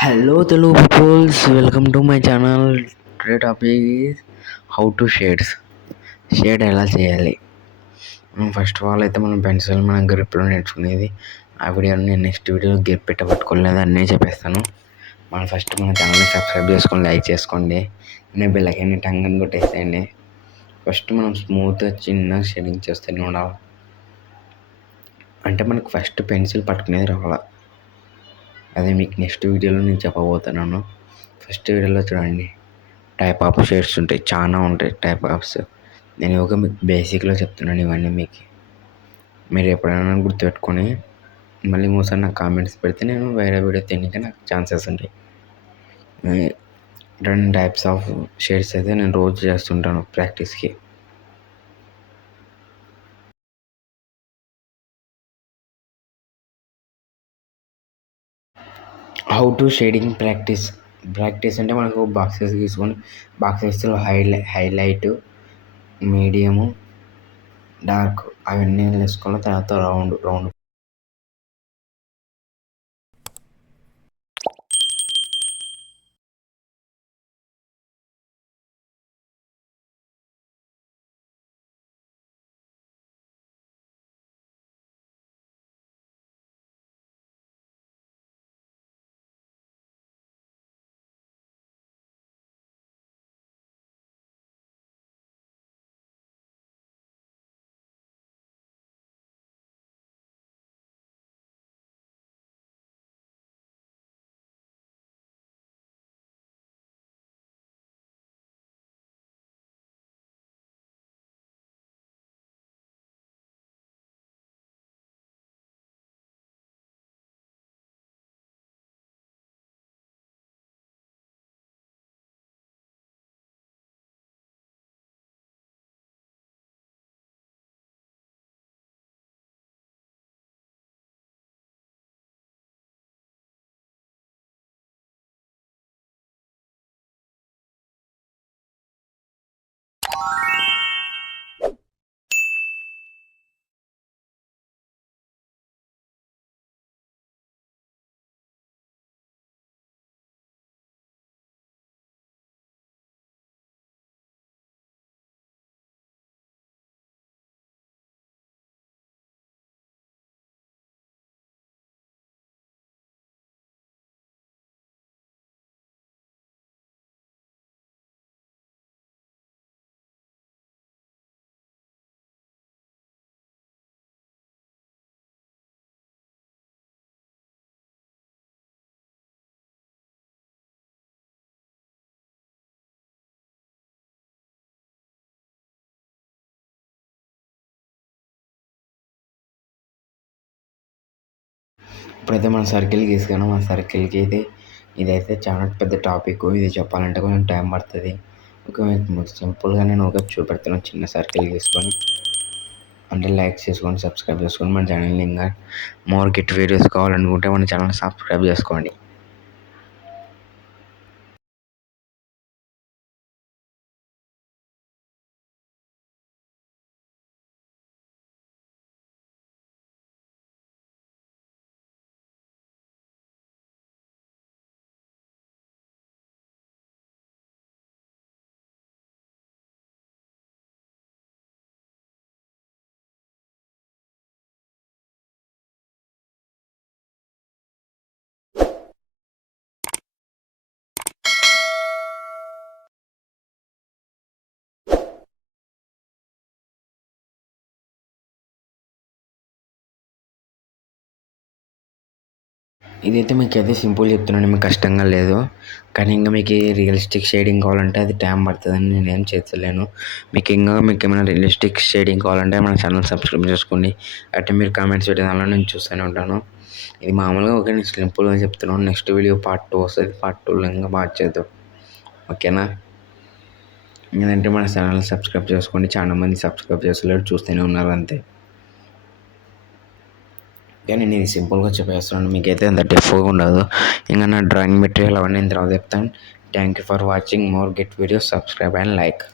Hello Telugu peoples, welcome to my channel. Today topic is how to shade ఎలా చేయాలి. First of all అయితే మనం పెన్సిల్ మన గ్రిప్లో నేర్చుకునేది. ఆ వీడియోని నేను నెక్స్ట్ వీడియోలో గ్రిప్ పెట్టబట్టుకోలేదు అన్నీ చెప్పేస్తాను. మనం ఫస్ట్ మన ఛానల్ని సబ్స్క్రైబ్ చేసుకొని లైక్ చేసుకోండి. నేను బెల్ ఐకాన్ని టంగ్ అని కొట్టేసేయండి. ఫస్ట్ మనం స్మూత్గా చిన్న షేడింగ్ చేస్తూనే ఉండాలి. అంటే మనకు ఫస్ట్ పెన్సిల్ పట్టుకునేది రావాలి. అదే మీకు నెక్స్ట్ వీడియోలో నేను చెప్పబోతున్నాను. ఫస్ట్ వీడియోలో చూడండి, టైప్ ఆఫ్ షేడ్స్ ఉంటాయి, చాలా ఉంటాయి టైప్ ఆఫ్స్. నేను ఒక మీకు బేసిక్లో చెప్తున్నాను ఇవన్నీ. మీరు ఎప్పుడైనా గుర్తుపెట్టుకొని మళ్ళీ మూసారి నాకు కామెంట్స్ పెడితే నేను వేరే వీడియో తినక నాకు ఛాన్సెస్ ఉంటాయి. 2 టైప్స్ ఆఫ్ షేడ్స్ అయితే నేను రోజు చేస్తుంటాను ప్రాక్టీస్కి. హౌ టు షేడింగ్ ప్రాక్టీస్ అంటే మనకు బాక్సెస్ తీసుకొని బాక్సెస్లో హైలైట్, మీడియము, డార్క్ అవన్నీ వేసుకున్న తర్వాత రౌండ్ ఇప్పుడైతే మన సర్కిల్ గీసుకున్నాం. ఆ సర్కిల్కి అయితే ఇదైతే చాలా పెద్ద టాపిక్. ఇది చెప్పాలంటే కొంచెం టైం పడుతుంది. మీకు సింపుల్గా నేను ఒక చూపెడుతున్నాను. చిన్న సర్కిల్ గీసుకొని అంటే లైక్ చేసుకొని సబ్స్క్రైబ్ చేసుకొని మన ఛానల్ని ఇంకా మోర్ గిట్ వీడియోస్ కావాలనుకుంటే మన ఛానల్ సబ్స్క్రైబ్ చేసుకోండి. ఇదైతే మీకు అయితే సింపుల్ చెప్తున్నాను, మీకు కష్టంగా లేదు. కానీ ఇంకా మీకు రియలిస్టిక్ షేడింగ్ కావాలంటే అది టైం పడుతుందని నేనేం చేస్తలేను. మీకు ఏమైనా రియలిస్టిక్ షేడింగ్ కావాలంటే మన ఛానల్ సబ్స్క్రైబ్ చేసుకోండి. అంటే మీరు కామెంట్స్ పెట్టే దానిలో నేను చూస్తూనే ఉంటాను. ఇది మామూలుగా ఓకే, నేను సింపుల్గా చెప్తున్నాను. నెక్స్ట్ వీడియో పార్ట్ 2 వస్తుంది. పార్ట్ 2లో ఇంకా బాగా చేద్దాం, ఓకేనా? ఎందుకంటే మన ఛానల్ సబ్స్క్రైబ్ చేసుకోండి. చాలా మంది సబ్స్క్రైబ్ చేస్తలేరు, చూస్తూనే ఉన్నారు అంతే. కానీ నేను ఇది సింపుల్గా చెప్పేస్తున్నాను, మీకైతే అంత డెఫ్గా ఉండదు. ఇంకా నా డ్రాయింగ్ మెటీరియల్ అవన్నీ నేను తర్వాత చెప్తాను. Thank you for watching more get videos, subscribe and like.